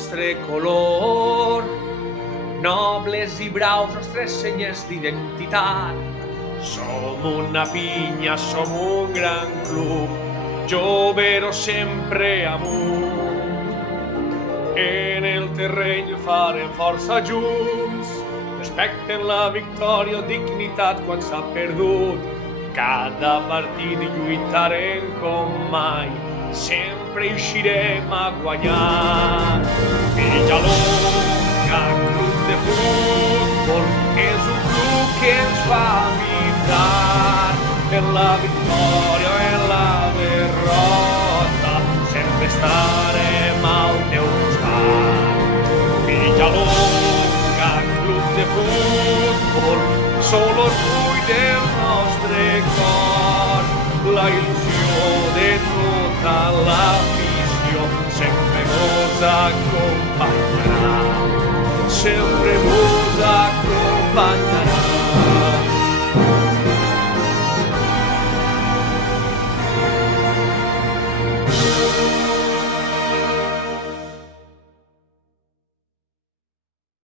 nostre color. Nobles i braus, nostres senyes d'identitat. Som una pinya, som un gran club, jovero sempre amunt. En el terreny farem força junts, respecten la victòria o dignitat quan s'ha perdut. Cada partit lluitarem com mai, sempre eixirem a guanyar. Villalonga, club de futbol, és un club que ens fa vibrar. En la victòria, en la derrota, sempre estarem al teu costat. Villalonga, club de futbol, som l'orgull del nostre cor, la il·lusió de tota l'afició sempre ens acompanyarà.